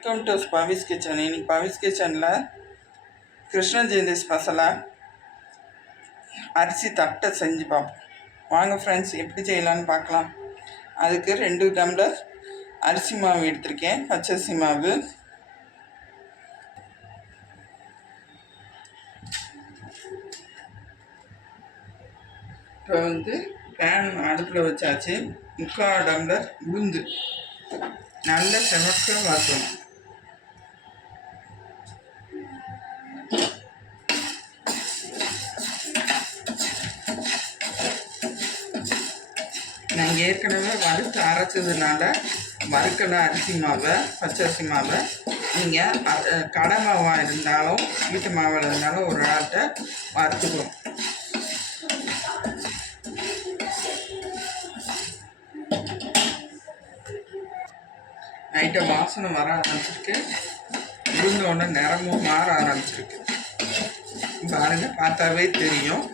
Welcome to Pavis kitchen இன்னைக்கு பவிஸ் கிச்சனில் கிருஷ்ண ஜெயந்தி ஸ்பெஷலாக அரிசி தட்டை செஞ்சு பார்ப்போம். வாங்க ஃப்ரெண்ட்ஸ் எப்படி செய்யலான்னு பார்க்கலாம். அதுக்கு ரெண்டு டம்ளர் அரிசி மாவு எடுத்திருக்கேன். பச்சரிசி மாவு. இப்போ வந்து பேன் அடுப்பில் வச்சாச்சு. முக்கால் டம்ளர் உளுந்து. நல்ல செவக்க வாட்டணும் நான் ஏற்கனவே வறுத்து அரைச்சதுனால வறுக்கலை அரிசி மாவை பச்சரிசி மாவை. நீங்கள் கடை மாவாக இருந்தாலும் வீட்டு மாவில் இருந்தாலும் ஒரு ஆட்டை வறுத்துக்கணும். நைட்டை வாசனை வர ஆரம்பிச்சிருக்கு. உளுந்த நிறமும் மாற ஆரம்பிச்சிருக்கு. பாருங்கள் பார்த்தாவே தெரியும்.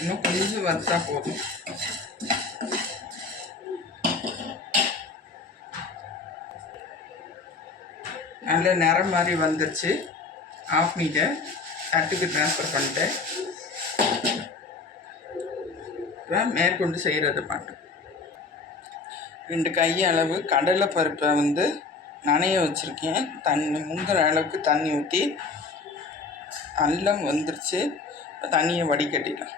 இன்னும் கொஞ்சம் வறுத்தா போதும் நல்ல நிறம் மாதிரி வந்துருச்சு. ஆஃப் பண்ணிட்டேன் தட்டுக்கு ட்ரான்ஸ்ஃபர் பண்ணிட்டேன். அப்புறம் மேற்கொண்டு செய்கிறது மாட்டேன் ரெண்டு கை அளவு கடலை பருப்பை வந்து நனைய வச்சுருக்கேன். தண்ணி முங்குற அளவுக்கு தண்ணி ஊற்றி அல்லம் வந்துருச்சு. தண்ணியை வடிகட்டிடலாம்.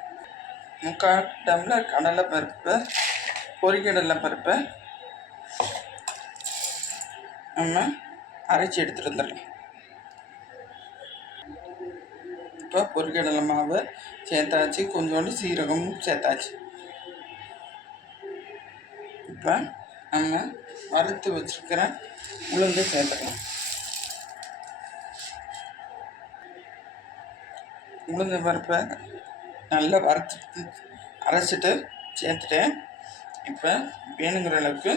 முக்கால் டம்ளர் கடலை பருப்பை பொரிக்கடலை பருப்பை. நம்ம அரைச்சி எடுத்துகிட்டு வந்துடலாம். இப்போ பொறிக்கடலை மாவு சேர்த்தாச்சு. கொஞ்சோண்டு சீரகமும் சேர்த்தாச்சு. இப்போ நம்ம வறுத்து வச்சுருக்கிற உளுந்து சேர்த்துக்கலாம். உளுந்து பருப்பை நல்லா வறுத்து அரைச்சிட்டு சேர்த்துட்டேன். இப்போ வேணுங்கிற அளவுக்கு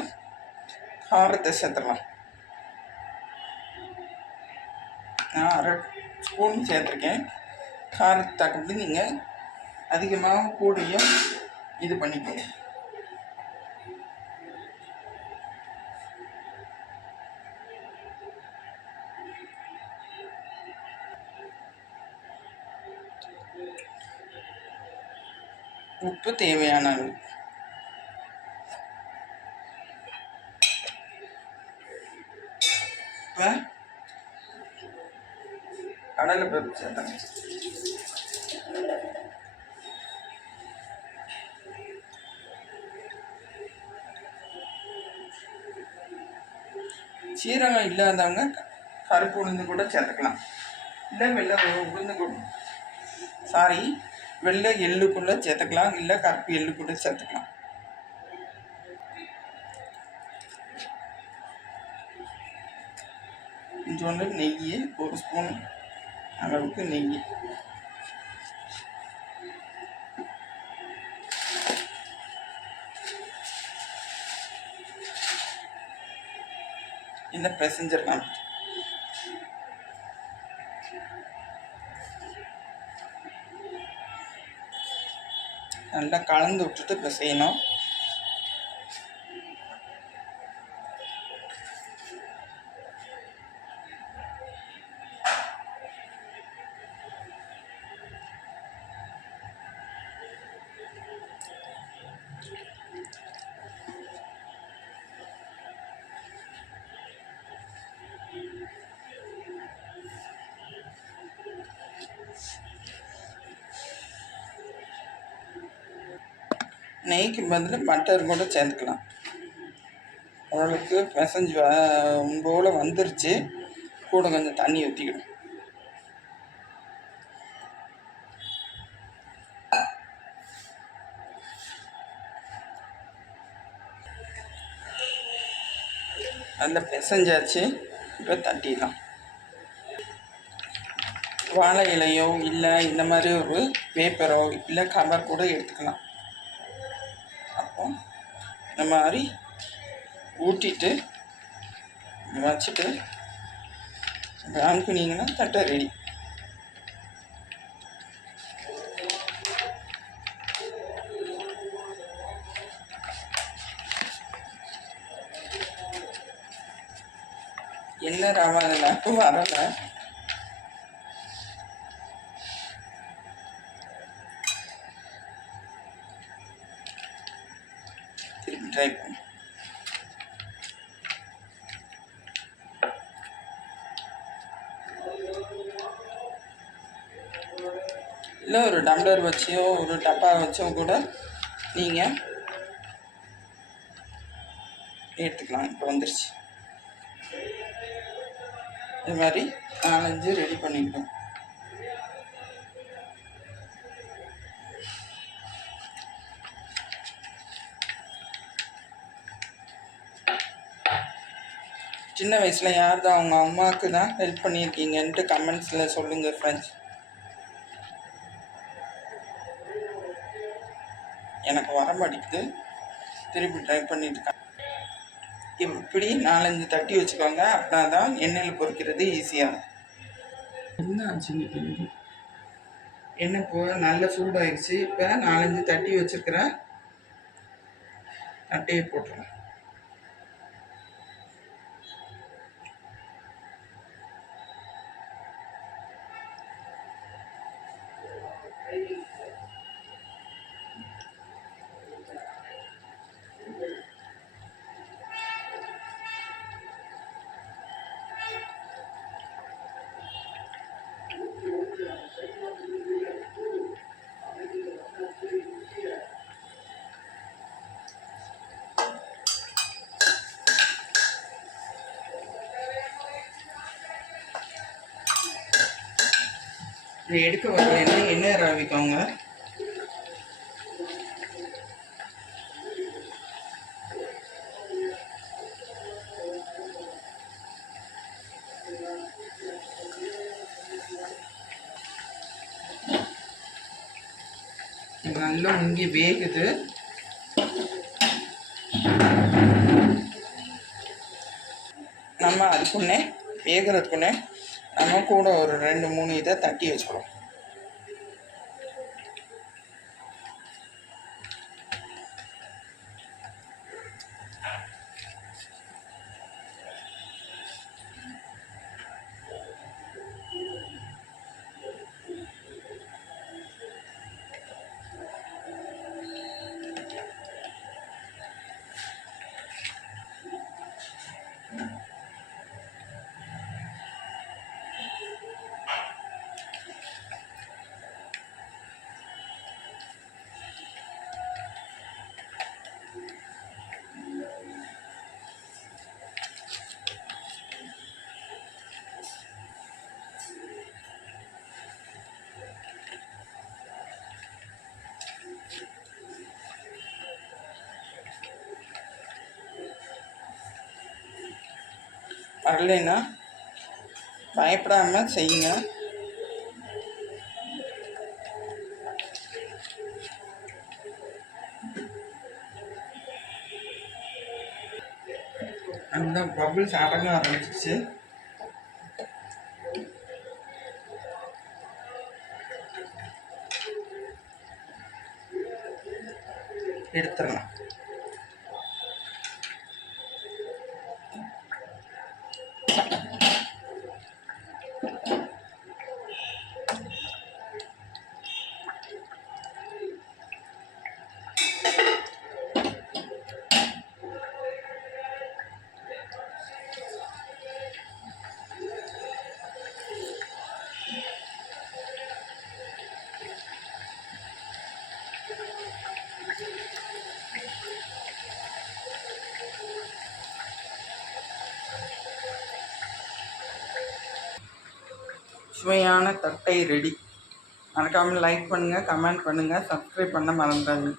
காரத்தை சேர்த்துடலாம். நான் அரை ஸ்பூன் சேர்த்துருக்கேன். காரத்தை தகுந்து நீங்கள் அதிகமாக கூடியும் இது பண்ணிக்கோங்க. உப்பு தேவையான அளவு. இப்போ கடலை பருப்பு சேர்த்தாங்க சீரகம் இல்லாதவங்க கருப்பு உளுந்து கூட சேர்த்துக்கலாம். இல்லை வெள்ளை உளுந்து கூட. சாரி வெள்ளை எள்ளுக்குள்ளே சேர்த்துக்கலாம். இல்லை கருப்பு எள்ளுக்குள்ளே சேர்த்துக்கலாம். கொஞ்சோண்டு நெய் ஒரு ஸ்பூன் அளவுக்கு நெய். இந்த பிசைஞ்சிடலாம் நல்லா கலந்து விட்டுட்டு பிசையணும். நெய்க்கு பதில் பட்டர் கூட சேர்த்துக்கலாம். ஓரளவுக்கு பிசைஞ்சு போல் வந்துருச்சு. கூட கொஞ்சம் தண்ணி ஊற்றிக்கணும் நல்லா பிசைஞ்சாச்சு. இப்போ தட்டிடலாம். வாழை இலையோ இல்லை இந்த மாதிரி ஒரு பேப்பரோ இல்லை கவர் கூட எடுத்துக்கலாம். இந்த மாதிரி ஊட்டிட்டு வச்சுட்டு அனுப்புனீங்கன்னா தட்டை ரெடி என்ன ரவா அதில் வரலை திருப்பி ட்ரை பண்ணு இல்லை ஒரு டம்ளர் வச்சியோ ஒரு டப்பா வச்சோ கூட நீங்கள் எடுத்துக்கலாம். இப்போ வந்துருச்சு. இது மாதிரி நாலஞ்சு ரெடி பண்ணிக்கணும் சின்ன வயசில் யார் தான் அவங்க அம்மாவுக்கு தான் ஹெல்ப் பண்ணியிருக்கீங்கன்ட்டு கமெண்ட்ஸில் சொல்லுங்கள் ஃப்ரெண்ட்ஸ் எனக்கு வர மாட்டேங்குது திருப்பி ட்ரை பண்ணிட்டுருக்கேன் இப்படி நாலஞ்சு தட்டி வச்சுக்கோங்க அப்படின்னா தான் எண்ணெயில் பொறுக்கிறது ஈஸியாக என்ன ஆச்சு இன்னைக்கு எண்ணெய் போ நல்ல சூடாயிடுச்சு இப்போ நாலஞ்சு தட்டி வச்சுருக்கிறேன். தட்டையை போட்டுருவேன் இதை எடுக்க வரலன்னா எண்ணெய் ராவிக்கோங்க நல்லா முங்கி வேகுது. நம்ம அதுக்குன்னே வேகிறதுக்குன்னே நம்ம கூட ஒரு ரெண்டு மூணு இதை தட்டி வச்சுக்கிறோம் வரலைன்னா பயப்படாமல் செய்யுங்க. அந்த பபுள்ஸ் அடங்க ஆரம்பிச்சிச்சு எடுத்துடலாம். சுவையான தட்டை ரெடி மறக்காமல் லைக் பண்ணுங்கள் கமெண்ட் பண்ணுங்கள் சப்ஸ்கிரைப் பண்ண மறந்துடாதீங்க.